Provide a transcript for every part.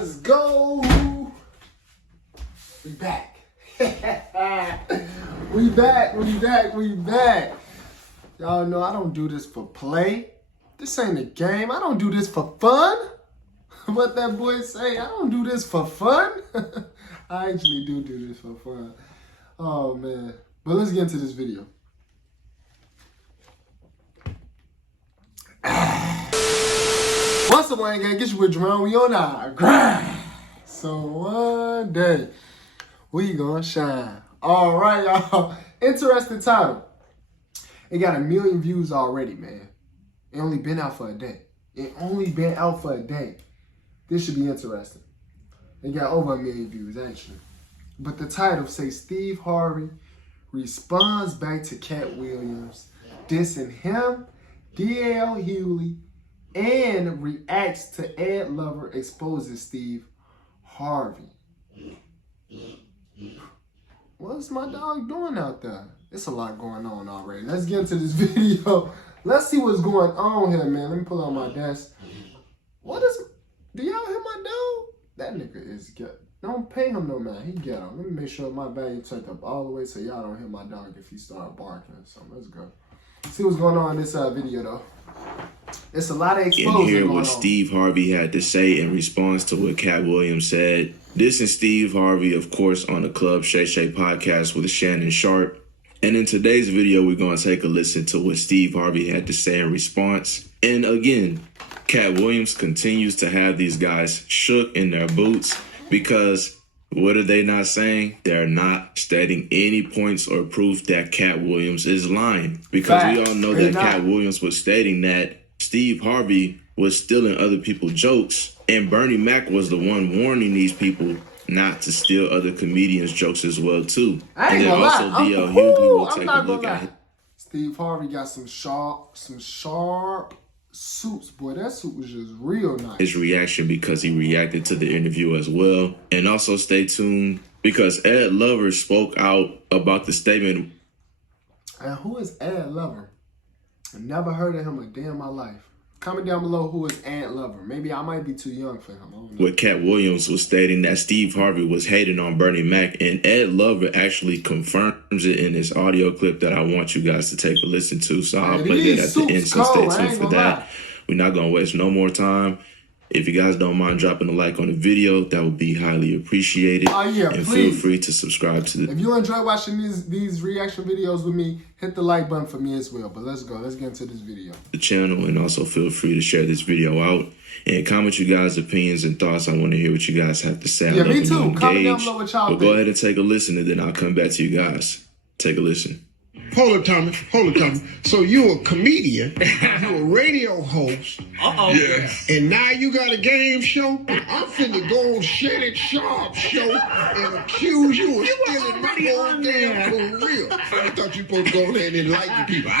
Let's go. We back. We back. Y'all know I don't do this for play. This ain't a game. I don't do this for fun. What that boy say? I don't do this for fun. I actually do this for fun. Oh, man. But let's get into this video. What's up, Wayne gang? Get you with Jerome. We on our grind. So one day, we gonna shine. All right, y'all. Interesting title. It got 1 million views already, man. It only been out for a day. This should be interesting. It got over 1 million views, actually. But the title says Steve Harvey responds back to Katt Williams, dissing him, D.L. Hughley, and reacts to Ed Lover exposes Steve Harvey. What's my dog doing out there? It's a lot going on already. Let's get into this video. Let's see what's going on here, man. Let me pull out my desk. Do y'all hear my dog? That nigga is good. Don't pay him no man. He ghetto. Let me make sure my volume turned up all the way so y'all don't hear my dog if he start barking or something. Let's go. See what's going on in this video though. It's a lot of exposure and hear going what on. Steve Harvey had to say in response to what Katt Williams said. This is Steve Harvey, of course, on the Club Shay Shay podcast with Shannon Sharp. And in today's video, we're going to take a listen to what Steve Harvey had to say in response. And again, Katt Williams continues to have these guys shook in their boots because what are they not saying? They're not stating any points or proof that Katt Williams is lying. Because we all know that Katt Williams was stating that Steve Harvey was stealing other people's jokes, and Bernie Mac was the one warning these people not to steal other comedians' jokes as well too. And then also D.L. Hughley will take a look at it. Steve Harvey got some sharp suits. Boy, that suit was just real nice. His reaction because he reacted to the interview as well. And also stay tuned because Ed Lover spoke out about the statement. And who is Ed Lover? I never heard of him a day in my life. Comment down below who is Ed Lover. Maybe I might be too young for him. I don't know. What Katt Williams was stating that Steve Harvey was hating on Bernie Mac, and Ed Lover actually confirms it in this audio clip that I want you guys to take a listen to. So I'll play that at the end, so stay tuned for that. We're not going to waste no more time. If you guys don't mind dropping a like on the video, that would be highly appreciated. Oh yeah, and please. Feel free to subscribe to the. If you enjoy watching these reaction videos with me, hit the like button for me as well. But let's go. Let's get into this video. The channel, and also feel free to share this video out and comment you guys' opinions and thoughts. I want to hear what you guys have to say. Yeah, me too. Comment down below what y'all think. But go ahead and take a listen, and then I'll come back to you guys. Take a listen. Hold it, Tommy. So you a comedian, you a radio host, Yes. and now you got a game show? I'm finna go on Shannon Sharp show and accuse you of stealing my whole damn career. I thought you supposed to go there and enlighten people.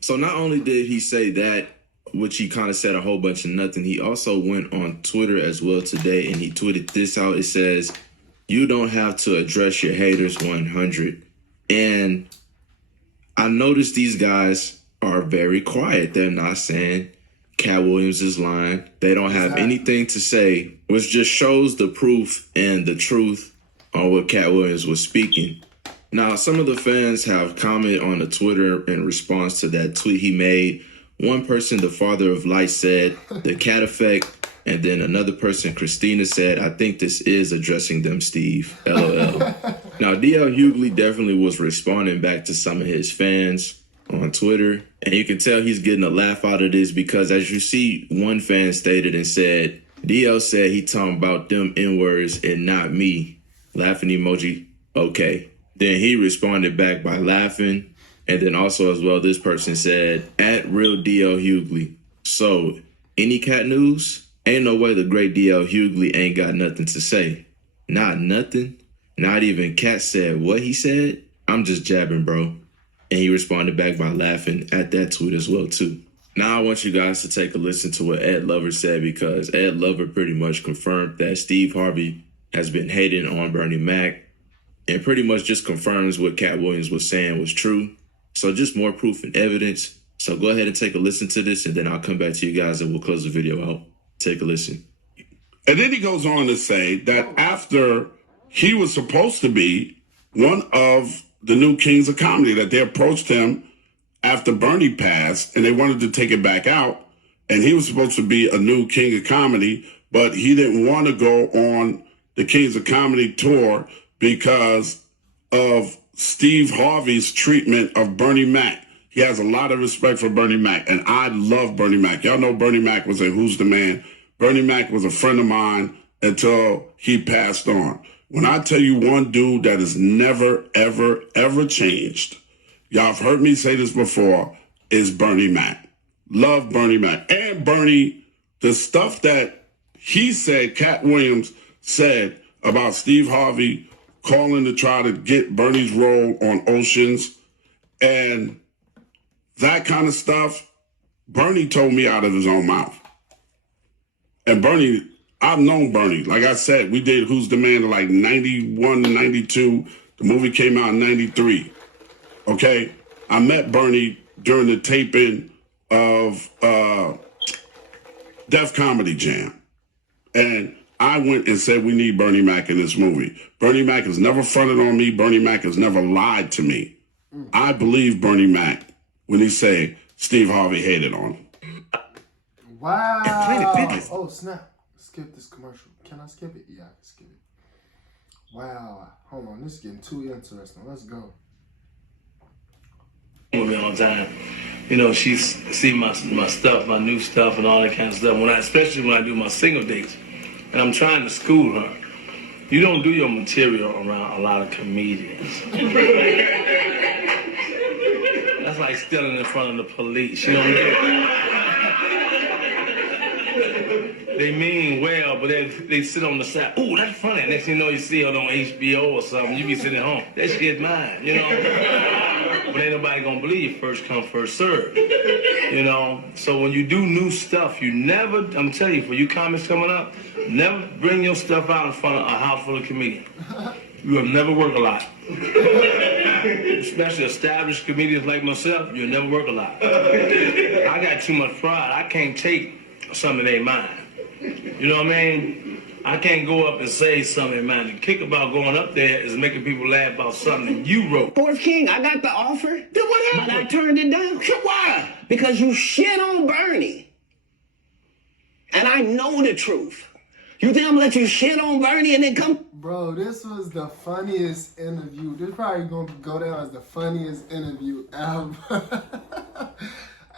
So not only did he say that, which he kind of said a whole bunch of nothing, he also went on Twitter as well today, and he tweeted this out. It says, "You don't have to address your haters 100." And I noticed these guys are very quiet. They're not saying Katt Williams is lying. They don't have anything to say, which just shows the proof and the truth on what Katt Williams was speaking. Now, some of the fans have commented on the Twitter in response to that tweet he made. One person, the father of light, said, "The Katt effect." And then another person, Christina, said, "I think this is addressing them, Steve. LOL." Now, D.L. Hughley definitely was responding back to some of his fans on Twitter. And you can tell he's getting a laugh out of this because, as you see, one fan stated and said, "DL said he talking about them N-words and not me." Laughing emoji. Okay. Then he responded back by laughing. And then also as well, this person said, @RealDL Hughley. So, any Katt news? Ain't no way the great D.L. Hughley ain't got nothing to say. Not nothing. Not even Katt said what he said. I'm just jabbing, bro. And he responded back by laughing at that tweet as well, too. Now I want you guys to take a listen to what Ed Lover said, because Ed Lover pretty much confirmed that Steve Harvey has been hating on Bernie Mac and pretty much just confirms what Katt Williams was saying was true. So just more proof and evidence. So go ahead and take a listen to this, and then I'll come back to you guys and we'll close the video out. Take a listen. And then he goes on to say that after he was supposed to be one of the new kings of comedy, that they approached him after Bernie passed and they wanted to take it back out. And he was supposed to be a new king of comedy, but he didn't want to go on the Kings of Comedy tour because of Steve Harvey's treatment of Bernie Mac. He has a lot of respect for Bernie Mac, and I love Bernie Mac. Y'all know Bernie Mac was a Who's the Man. Bernie Mac was a friend of mine until he passed on. When I tell you one dude that has never, ever, ever changed, y'all have heard me say this before, is Bernie Mac. Love Bernie Mac. And Bernie, the stuff that he said, Katt Williams said about Steve Harvey calling to try to get Bernie's role on Oceans and that kind of stuff, Bernie told me out of his own mouth. And Bernie, I've known Bernie. Like I said, we did Who's the Man in like 91, 92. The movie came out in 93. Okay? I met Bernie during the taping of Def Comedy Jam. And I went and said, we need Bernie Mac in this movie. Bernie Mac has never fronted on me. Bernie Mac has never lied to me. I believe Bernie Mac when he say Steve Harvey hated on him. Wow. Oh, snap. Skip this commercial. Can I skip it? Yeah, I can skip it. Wow. Hold on. This is getting too interesting. Let's go. With me all the time. You know, she see my stuff, my new stuff and all that kind of stuff. Especially when I do my single dates. And I'm trying to school her. You don't do your material around a lot of comedians. That's like stealing in front of the police. You don't do it. They mean well, but they sit on the side. Ooh, that's funny. Next thing you know, you see it on HBO or something. You be sitting at home. That shit mine, you know? But ain't nobody gonna believe you. First come, first serve. You know? So when you do new stuff, you never, I'm telling you, for you comics coming up, never bring your stuff out in front of a house full of comedians. You will never work a lot. Especially established comedians like myself, you'll never work a lot. I got too much pride. I can't take something that ain't mine. You know what I mean? I can't go up and say something, man. The kick about going up there is making people laugh about something that you wrote. Fourth King, I got the offer. Then what happened? But I turned it down. Why? Because you shit on Bernie. And I know the truth. You think I'm gonna let you shit on Bernie and then come? Bro, this was the funniest interview. This probably gonna go down as the funniest interview ever.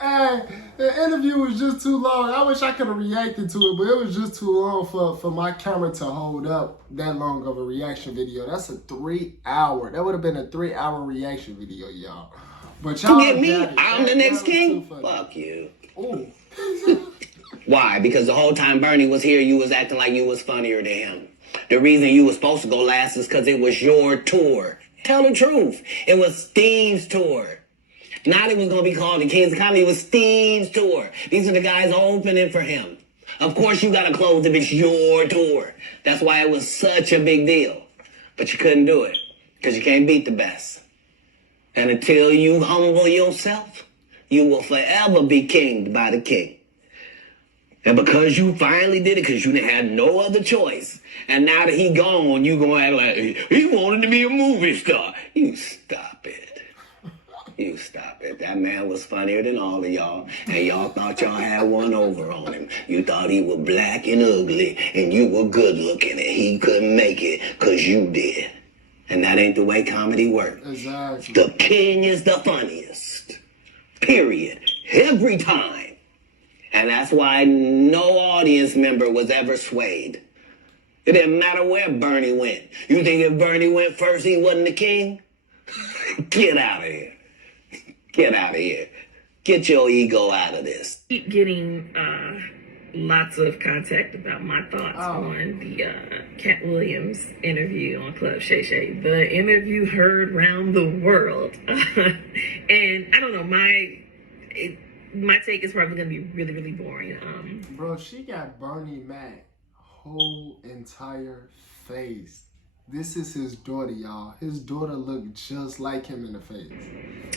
Hey, the interview was just too long. I wish I could have reacted to it, but it was just too long for my camera to hold up that long of a reaction video. That's a 3 hour. That would have been a 3 hour reaction video, y'all. But y'all Forget me, got it. I'm the next king. Fuck you. Ooh. Why? Because the whole time Bernie was here, you was acting like you was funnier than him. The reason you was supposed to go last is because it was your tour. Tell the truth. It was Steve's tour. Not it was going to be called the Kings of Comedy. It was Steve's tour. These are the guys opening for him. Of course, you got to close if it's your tour. That's why it was such a big deal. But you couldn't do it because you can't beat the best. And until you humble yourself, you will forever be kinged by the king. And because you finally did it, because you didn't have no other choice, and now that he gone, you going to act like he wanted to be a movie star. You stop it. You stop it. That man was funnier than all of y'all, and y'all thought y'all had one over on him. You thought he was black and ugly, and you were good looking, and he couldn't make it because you did. And that ain't the way comedy works. Exactly. The king is the funniest. Period. Every time. And that's why no audience member was ever swayed. It didn't matter where Bernie went. You think if Bernie went first, he wasn't the king? Get out of here. Get out of here. Get your ego out of this. Keep getting lots of contact about my thoughts on the Katt Williams interview on Club Shay Shay. The interview heard round the world. And I don't know, my take is probably going to be really, really boring. Bro, she got Bernie Mac whole entire face. This is his daughter, y'all. His daughter looked just like him in the face.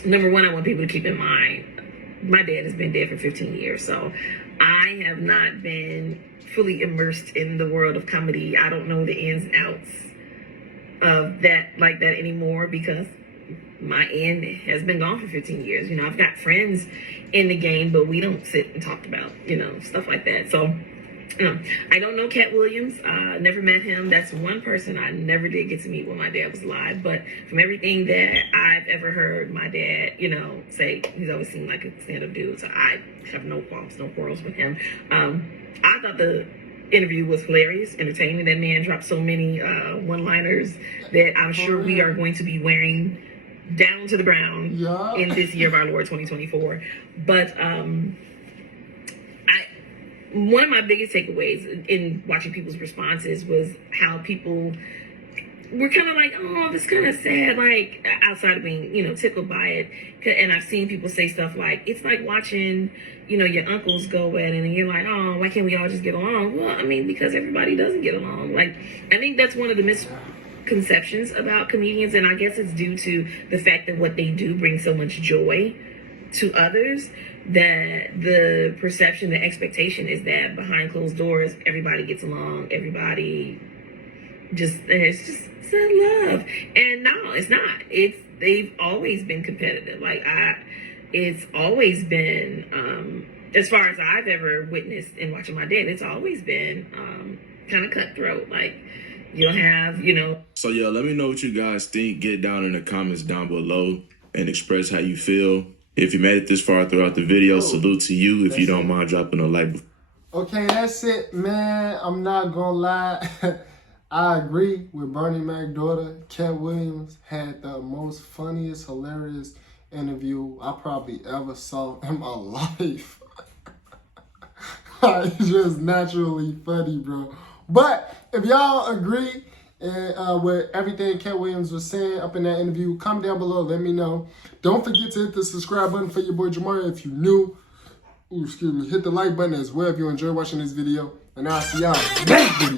Number one, I want people to keep in mind, my dad has been dead for 15 years, so I have not been fully immersed in the world of comedy. I don't know the ins and outs of that like that anymore because my end has been gone for 15 years. You know, I've got friends in the game, but we don't sit and talk about, you know, stuff like that. So I don't know Katt Williams. Never met him. That's one person I never did get to meet when my dad was alive. But from everything that I've ever heard my dad, you know, say, he's always seemed like a stand-up dude. So I have no qualms, no quarrels with him. I thought the interview was hilarious, entertaining. That man dropped so many one-liners that I'm sure we are going to be wearing down to the ground in this year of our Lord 2024. But one of my biggest takeaways in watching people's responses was how people were kind of like, oh, this kind of sad, like, outside of being, you know, tickled by it. And I've seen people say stuff like, it's like watching, you know, your uncles go at it, and you're like, oh, why can't we all just get along? Well, I mean, because everybody doesn't get along. Like, I think that's one of the misconceptions about comedians, and I guess it's due to the fact that what they do brings so much joy to others, that the perception, the expectation is that behind closed doors, everybody gets along, everybody it's love. And no, it's not. They've always been competitive. Like, it's always been, as far as I've ever witnessed in watching my dad, it's always been kind of cutthroat. Like, you'll have, you know. So, yeah, let me know what you guys think. Get down in the comments down below and express how you feel. If you made it this far throughout the video, salute to you. If you don't mind dropping a like. Okay, that's it, man. I'm not gonna lie. I agree with Bernie Mac's daughter. Katt Williams had the most funniest, hilarious interview I probably ever saw in my life. It's just naturally funny, bro. But if y'all agree with everything Katt Williams was saying up in that interview, comment down below, let me know. Don't forget to hit the subscribe button for your boy Jamario if you're new. Ooh, excuse me. Hit the like button as well if you enjoy watching this video. And I'll see y'all next video.